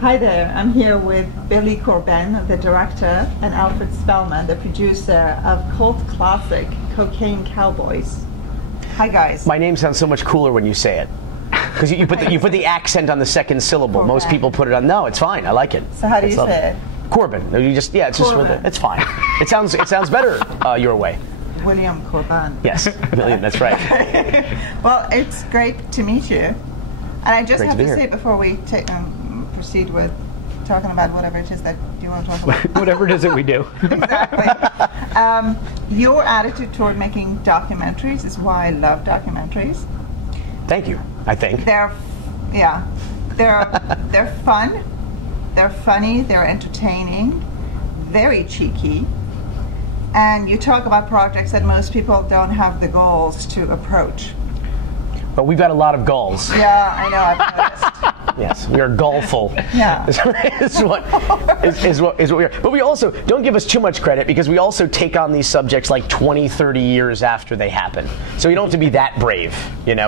Hi there, I'm here with Billy Corben, the director, and Alfred Spellman, the producer of cult classic Cocaine Cowboys. Hi guys. My name sounds so much cooler when you say it. Because you put the accent on the second syllable. Corben. Most people put it on. No, it's fine. I like it. So how do you say it? Corbin. You just it's just with it. It's fine. It sounds better your way. William Corben. Yes, William. That's right. Well, it's great to meet you. And I just Great have to to be say here. before we proceed with talking about whatever it is that you want to talk about. Whatever it is that we do. Exactly. Your attitude toward making documentaries is why I love documentaries. Thank you. I think. They're fun, they're funny, they're entertaining, very cheeky, and you talk about projects that most people don't have the goals to approach. But we've got a lot of goals. Yeah, I know, I've noticed. Yes, we are goalful. Yeah. is what we are. But we also, don't give us too much credit, because we also take on these subjects like 20, 30 years after they happen. So you don't have to be that brave,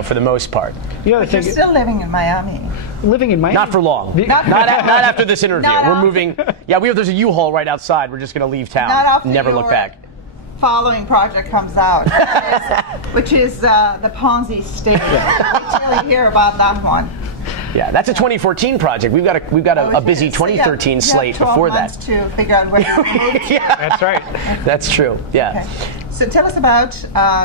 for the most part. But you're still living in Miami. Living in Miami? Not for long. Not after this interview. We're moving. Yeah, there's a U-Haul right outsd. We're just going to leave town. Not after Never look your back. Following project comes out, which is the Ponzi State. Wait till you hear about that one. Yeah, that's a 2014 project. We've got a busy 2013 slate before that. To figure out where to move. Yeah, that's right. That's true. Yeah. Okay. So tell us about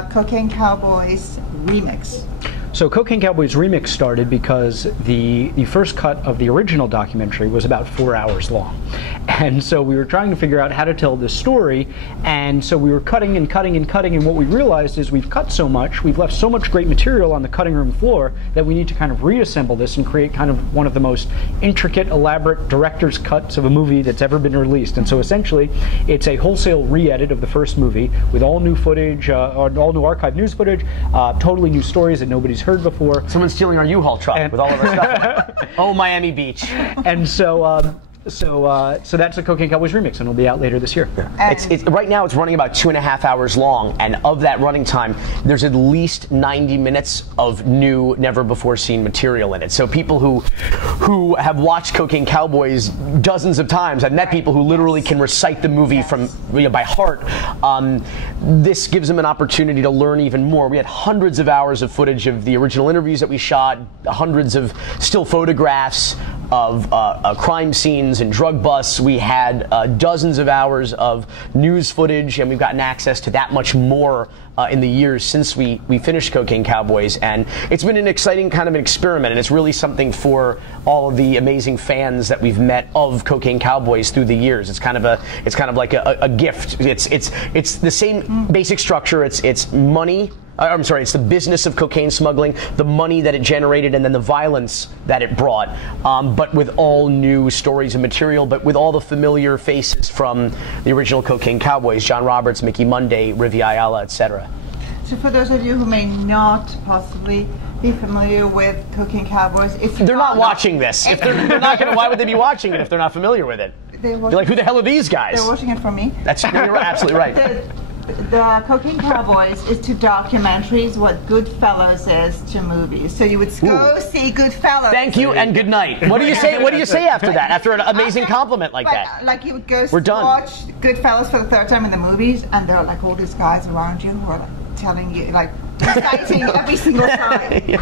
Cocaine Cowboys remix. So Cocaine Cowboys Remix started because the first cut of the original documentary was about 4 hours long. And so we were trying to figure out how to tell this story, and so we were cutting and cutting and cutting, and what we realized is we've cut so much, we've left so much great material on the cutting room floor that we need to kind of reassemble this and create kind of one of the most intricate, elaborate director's cuts of a movie that's ever been released. And so essentially, it's a wholesale re-edit of the first movie with all new footage, all new archived news footage, totally new stories that nobody's heard before. Someone's stealing our U-Haul truck with all of our stuff. Oh, Miami Beach. And so that's the Cocaine Cowboys remix, and it'll be out later this year. Yeah. It's right now it's running about 2.5 hours long, and of that running time, there's at least 90 minutes of new, never before seen material in it. So people who have watched Cocaine Cowboys dozens of times, I've met people who literally can recite the movie from by heart. This gives them an opportunity to learn even more. We had hundreds of hours of footage of the original interviews that we shot, hundreds of still photographs of crime scenes and drug busts. We had dozens of hours of news footage, and we've gotten access to that much more in the years since we finished Cocaine Cowboys. And it's been an exciting kind of an experiment, and it's really something for all of the amazing fans that we've met of Cocaine Cowboys through the years. It's kind of like a gift. It's the same basic structure. It's money. I'm sorry, it's the business of cocaine smuggling, the money that it generated, and then the violence that it brought, but with all new stories and material, but with all the familiar faces from the original Cocaine Cowboys, John Roberts, Mickey Monday, Rivi Ayala, etc. So for those of you who may not possibly be familiar with Cocaine Cowboys, if they're not watching this. If they're not going to, why would they be watching it if they're not familiar with it? You're like, who the hell are these guys? They're watching it for me. You're absolutely right. The Cocaine Cowboys is to documentaries what Goodfellas is to movies. So you would go see Goodfellas. Thank you and good night. What do you say? What do you say after that? After an amazing compliment like that? Like you would go done. watch Goodfellas for the third time in the movies, and there are like all these guys around you who are like telling you, like reciting every single line,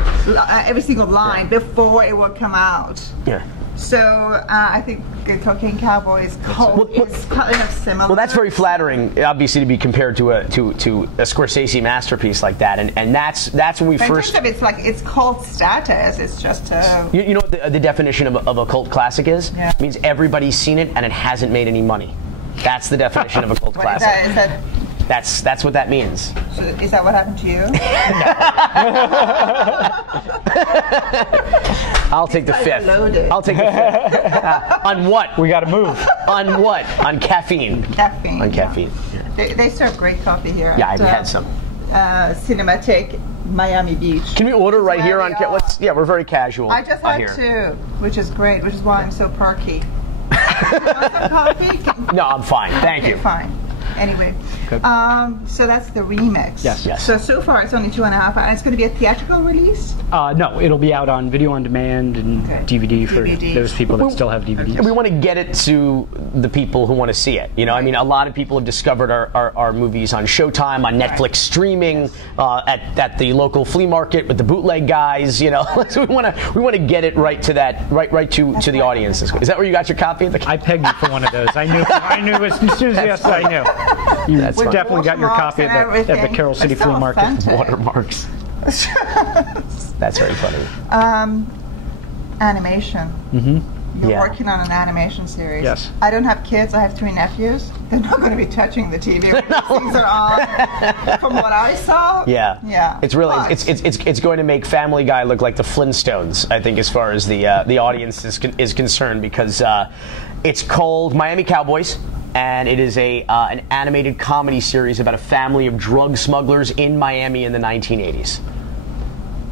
every single line before it will come out. Yeah. So I think Cocaine Cowboys is kind of similar. Well, that's very flattering, obviously, to be compared to a Scorsese masterpiece like that, and that's when we first. In terms of it's cult status. It's just you know what the definition of a cult classic is? Yeah. It means everybody's seen it and it hasn't made any money. That's the definition of a cult classic. Is that That's what that means. So is that what happened to you? I'll take the fifth. Loaded. I'll take the fifth. On what? We got to move. On what? On caffeine. Caffeine. On caffeine. They serve great coffee here. Yeah, at, I've had some. Cinematic Miami Beach. Can we order right here on? Yeah, we're very casual. I just had two, which is great, which is why I'm so perky. You want some coffee? No, I'm fine. Thank you. Fine. Anyway, Okay. so that's the remix. Yes. Yes. So far it's only 2.5 hours. It's going to be a theatrical release. No, it'll be out on video on demand and Okay. DVD for DVD. those people that still have DVDs. We want to get it to the people who want to see it. You know, I mean, a lot of people have discovered our movies on Showtime, on Netflix streaming, at the local flea market with the bootleg guys. You know, so we want to get it right to that, right to the audience. Is that where you got your copy of the? I pegged you for one of those. I knew as soon as you asked, I knew. You That's definitely funny. got your copy at the Carroll City They're so Flea Market. authentic. Watermarks. That's very funny. Animation. You're Yeah. working on an animation series. Yes. I don't have kids. I have 3 nephews. They're not going to be touching the TV when these things are on. From what I saw. Yeah. Yeah. It's really But- it's going to make Family Guy look like the Flintstones, I think, as far as the audience is concerned, because it's called Miami Cowboys. And it is an animated comedy series about a family of drug smugglers in Miami in the 1980s.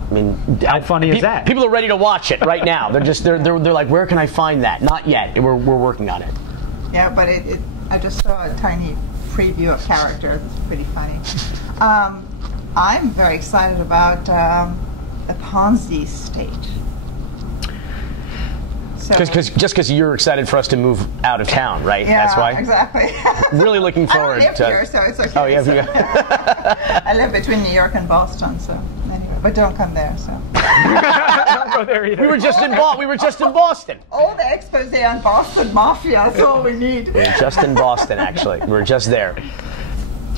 I mean, How funny is that? People are ready to watch it right now. They're like, where can I find that? Not yet. We're working on it. Yeah, but I just saw a tiny preview of characters. It's pretty funny. I'm very excited about the Ponzi state. So, Just because you're excited for us to move out of town, right? yeah, That's why. Exactly. Really looking forward I don't live to. here, so it's okay. Oh yeah. So- I live between New York and Boston, so anyway, but don't come there. So Don't go there either. We were just in Boston. all the expose on Boston Mafia. That's all we need. We were just in Boston, actually. We were just there.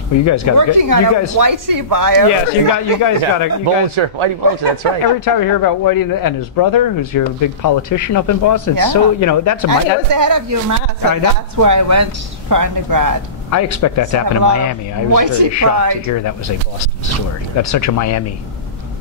Well, you guys got Working on a Whitey bio. Yes, you guys got to. Bolger, Whitey Bolger, that's right. Every time we hear about Whitey and his brother, who's your big politician up in Boston, Yeah. so that's a. And he was the head of UMass, I and know. that's where I went for undergrad. I expect that to happen in a lot of Miami. I was very Whitey shocked to pride. hear that was a Boston story. That's such a Miami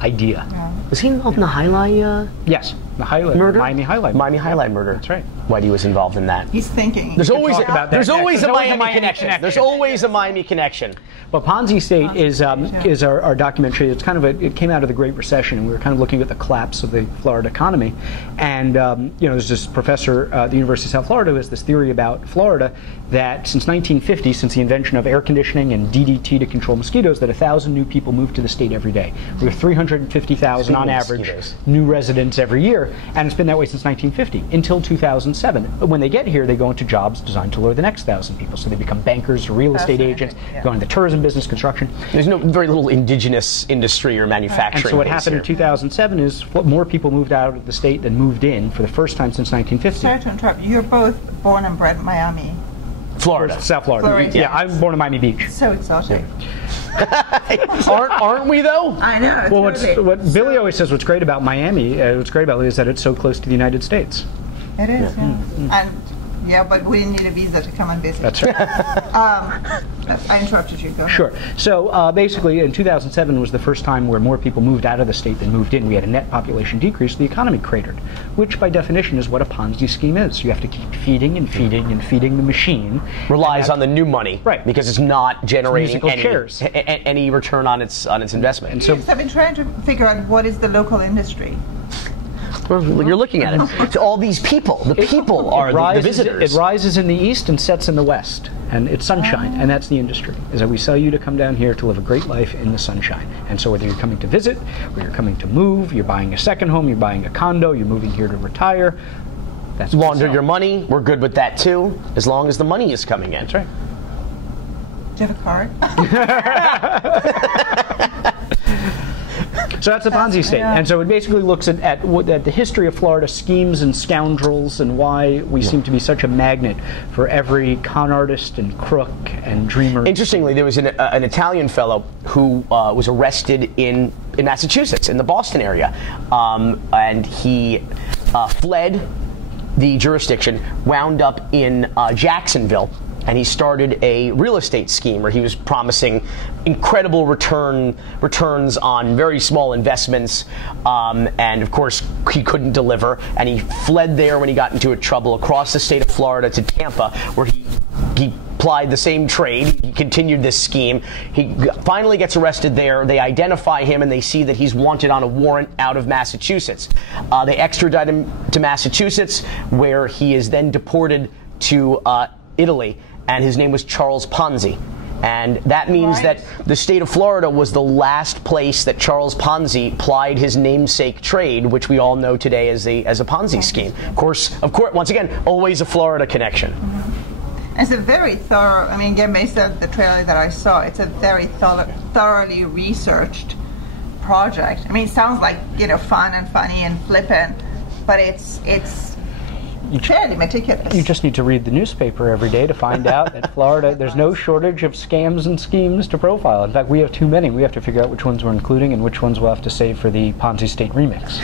idea. Yeah. Was he involved in the highlight Yes, the highlight, murder? Miami highlight. Miami highlight murder. That's right. Whitey was involved in that. He's thinking. There's always talk about that there's next. always There's a always a Miami Miami connection. connection. There's always a Miami connection. But Ponzi State is State, yeah. our documentary. It's kind of it came out of the Great Recession, and we were kind of looking at the collapse of the Florida economy. And there's this professor at the University of South Florida who has this theory about Florida that since 1950, since the invention of air conditioning and DDT to control mosquitoes, that 1,000 new people move to the state every day. We have 350,000 on Speaking of average mosquitoes. new residents every year, and it's been that way since 1950 until 2007. When they get here, they go into jobs designed to lure the next 1,000 people. So they become bankers, real estate Fascinating, agents, yeah. go into the tourism business, construction. There's very little indigenous industry or manufacturing. And so what base happened in here. 2007 is more people moved out of the state than moved in for the first time since 1950. Sorry to interrupt. You're both born and bred in Miami. Florida. South Florida. Florida, Yeah, yes. I'm born in Miami Beach. So exotic. aren't we though? I know. Well, totally. what Billy always says, what's great about Miami, what's great about it is that it's so close to the United States. It is, yeah. And yeah, but we need a visa to come and visit. That's right. I interrupted you. Go ahead. Sure. So basically, in 2007 was the first time where more people moved out of the state than moved in. We had a net population decrease. The economy cratered, which by definition is what a Ponzi scheme is. You have to keep feeding and feeding and feeding the machine. Relies on the new money, Right. Because it's not generating musical chairs. any return on its investment. And so Yes, I've been trying to figure out what is the local industry. Well, you're looking at it. It's all these people. The people are the visitors. It rises in the east and sets in the west, and it's sunshine, and that's the industry. Is that we sell you to come down here to live a great life in the sunshine. And so whether you're coming to visit, or you're coming to move, you're buying a second home, you're buying a condo, you're moving here to retire, that's what we Launder sell. your money. We're good with that too, as long as the money is coming in. That's right. Do you have a card? So that's the Ponzi state. Yeah. And so it basically looks at the history of Florida schemes and scoundrels and why we seem to be such a magnet for every con artist and crook and dreamer. Interestingly, there was an Italian fellow who was arrested in Massachusetts, in the Boston area, and he fled the jurisdiction, wound up in Jacksonville, and he started a real estate scheme where he was promising incredible returns on very small investments, and of course he couldn't deliver, and he fled there when he got into trouble across the state of Florida to Tampa, where he plied the same trade. He continued this scheme. He finally gets arrested there. They identify him and they see that he's wanted on a warrant out of Massachusetts. They extradite him to Massachusetts, where he is then deported to Italy, and his name was Charles Ponzi. And that means Right. that the state of Florida was the last place that Charles Ponzi plied his namesake trade, which we all know today as a Ponzi scheme. Of course, once again, always a Florida connection. It's a very thorough, I mean, again, based on the trailer that I saw, it's a very thoroughly researched project. I mean, it sounds like, fun and funny and flippant, but it's fairly meticulous. You just need to read the newspaper every day to find out that Florida, there's no shortage of scams and schemes to profile. In fact, we have too many. We have to figure out which ones we're including and which ones we'll have to save for the Ponzi State remix.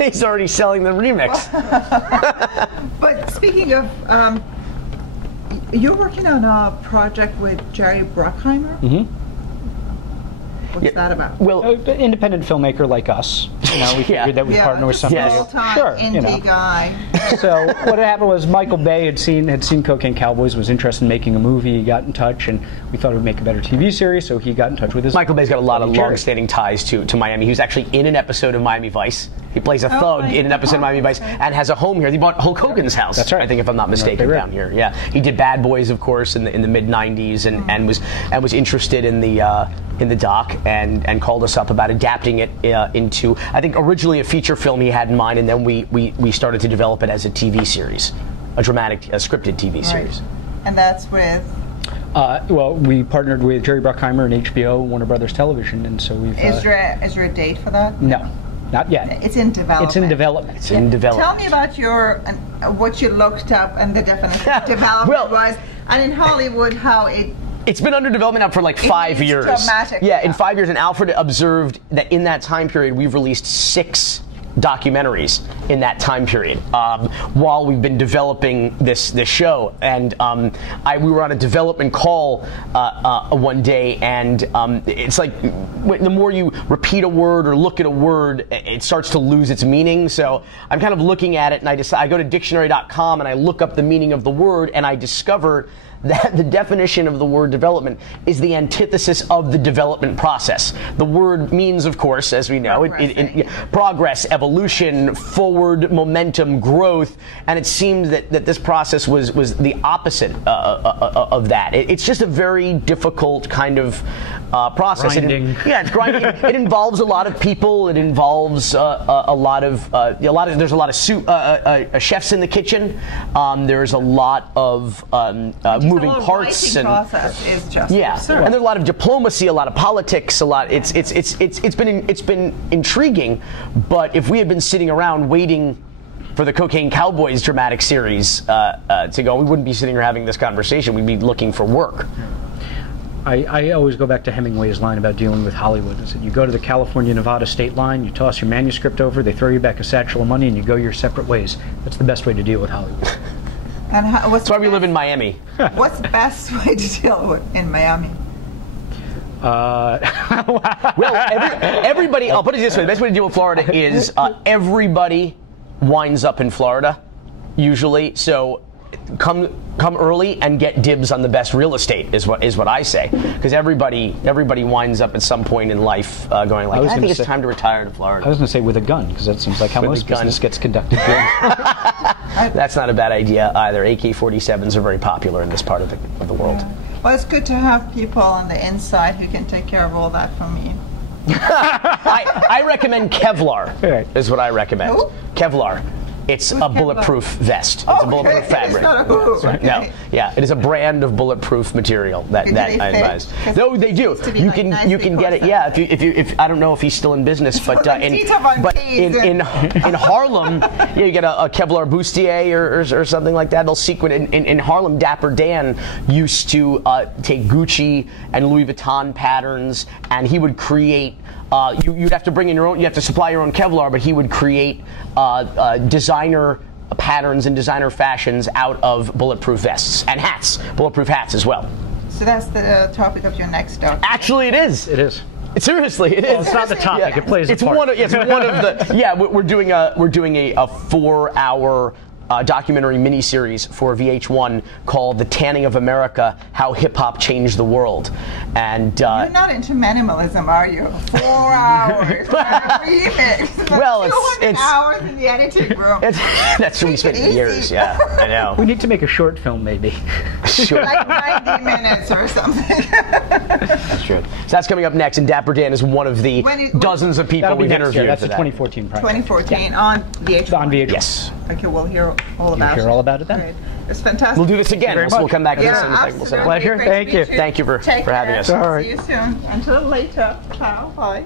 He's already selling the remix. But speaking of, you're working on a project with Jerry Bruckheimer? Mm-hmm. What's that about? Well, Independent filmmaker like us. We figured that we'd partner with somebody. Full-time Sure, indie guy. So what happened was Michael Bay had seen Cocaine Cowboys, was interested in making a movie. He got in touch, and we thought it would make a better TV series. So he got in touch with us. Michael Bay's got a lot of long-standing ties to Miami. He was actually in an episode of Miami Vice. He plays a thug in an episode of Miami Vice and has a home here. He bought Hulk Hogan's house. That's right. I think, if I'm not mistaken, down here. Yeah, he did Bad Boys, of course, in the mid '90s, and was interested in the doc and called us up about adapting it into, I think, originally a feature film he had in mind, and then we started to develop it as a TV series, a scripted TV series. And that's with. Well, we partnered with Jerry Bruckheimer and HBO, Warner Brothers Television, and so we've. Is there a date for that? No, not yet. It's in development. It's in development. It's in development. Tell me about what you looked up and the definition of development was, and in Hollywood how it. It's been under development now for like 5 years. Dramatic. Yeah, in 5 years. And Alfred observed that in that time period, we've released 6 documentaries in that time period while we've been developing this show. And we were on a development call one day, and it's like the more you repeat a word or look at a word, it starts to lose its meaning. So I'm kind of looking at it, and I go to dictionary.com and I look up the meaning of the word, and I discover that the definition of the word development is the antithesis of the development process. The word means, of course, as we know, progress, evolution, forward momentum, growth, and it seems that this process was the opposite of that. It's just a very difficult kind of process. Grinding. It's grinding. It involves a lot of people. It involves a lot of there's a lot of chefs in the kitchen. There's a lot of moving parts, and process is just and there's a lot of diplomacy, a lot of politics, a lot. It's been intriguing, but if we had been sitting around waiting for the Cocaine Cowboys dramatic series to go, we wouldn't be sitting here having this conversation. We'd be looking for work. I always go back to Hemingway's line about dealing with Hollywood. Is that you go to the California-Nevada state line, you toss your manuscript over, they throw you back a satchel of money, and you go your separate ways. That's the best way to deal with Hollywood. And that's why we live in Miami. What's the best way to deal with in Miami? Well, everybody, I'll put it this way, the best way to deal with Florida is everybody winds up in Florida, usually. So come early and get dibs on the best real estate is what I say, because everybody winds up at some point in life going like, I think it's time to retire to Florida. I was going to say with a gun, because that seems like how most business gets conducted. That's not a bad idea either. AK-47s are very popular in this part of the world. Yeah. Well, it's good to have people on the inside who can take care of all that for me. I recommend Kevlar. Is what I recommend. Who? Kevlar. It's a bulletproof vest. It's a bulletproof fabric. It's not a hoop. Okay. No, yeah, it is a brand of bulletproof material that I advise. No, they do. You can get it. Yeah, if I don't know if he's still in business, but in Harlem, you get a Kevlar bustier or something like that. They'll sequin in Harlem. Dapper Dan used to take Gucci and Louis Vuitton patterns, and he would create. You'd have to bring in your own. You have to supply your own Kevlar, but he would create designer patterns and designer fashions out of bulletproof vests and hats, bulletproof hats as well. So that's the topic of your next doc. Actually, it is. It is. Seriously, it is. Well, it's not the topic. Yeah. It plays. It's one of the. Yeah, we're doing a 4-hour documentary miniseries for VH1 called "The Tanning of America: How Hip Hop Changed the World." And you're not into minimalism, are you? 4 hours for a remix. Well, it's 200 hours in the editing room. That's what we spent years. Yeah, I know. We need to make a short film, maybe. Sure. Like 90 minutes or something. That's true. So that's coming up next, and Dapper Dan is one of the dozens of people That'll be we've next year. interviewed. That's for the that. 2014 project. 2014 on VH1. On VH1. Yes. Okay, we'll hear all about it. You'll hear all about it then. Great. It's fantastic. We'll do this again. very We'll much. come back and Yeah, listen. We'll say absolutely. Pleasure. Great to Thank meet you. you. Thank you for Take having care. us. All right. See you soon. Until later. Ciao. Bye.